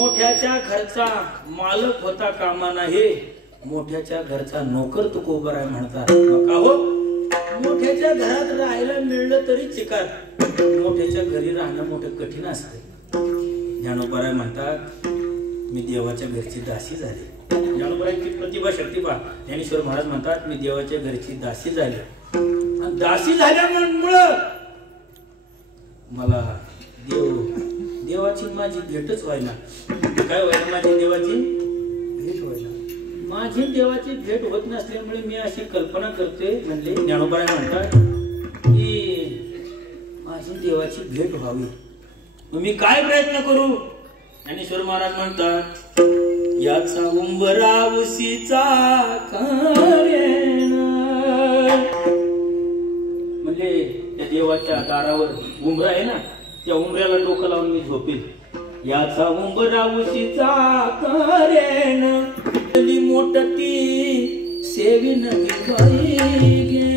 मोठ्याच्या घरचा मालक होता कामा नाही, मोठ्याच्या घरचा नोकर तुकोबर आहे म्हणतात. का हो, मोठ्याच्या घरात राहायला मिळलं तरी चिकार, मोठ्याच्या घरी राहणं मोठं कठीण असते. ज्ञानोबराय म्हणतात मी देवाच्या घरची दासी झाली. ज्ञानोबरायांची प्रतिभा शक्ती पहा. ज्ञानेश्वर महाराज म्हणतात मी देवाच्या घरची दासी झाली, आणि दासी झाल्यामुळं मला देवाची माझी भेटच व्हायला. काय व्हायला? माझी देवाची भेट व्हायला. माझी देवाची भेट होत नसल्यामुळे मी अशी कल्पना करते म्हणले ज्ञानोबराय म्हणतात की माझी देवाची भेट व्हावी, मी काय प्रयत्न करू? ज्ञानेश्वर महाराज म्हणतात याचा उंबरा उशीचा करेन. म्हणजे त्या देवाच्या दारावर उंबरा आहे ना, त्या उंबऱ्याला डोकं लावून मी झोपेल. याचा उंबरा उशीचा करेन, मोठती सेविन बाई गे.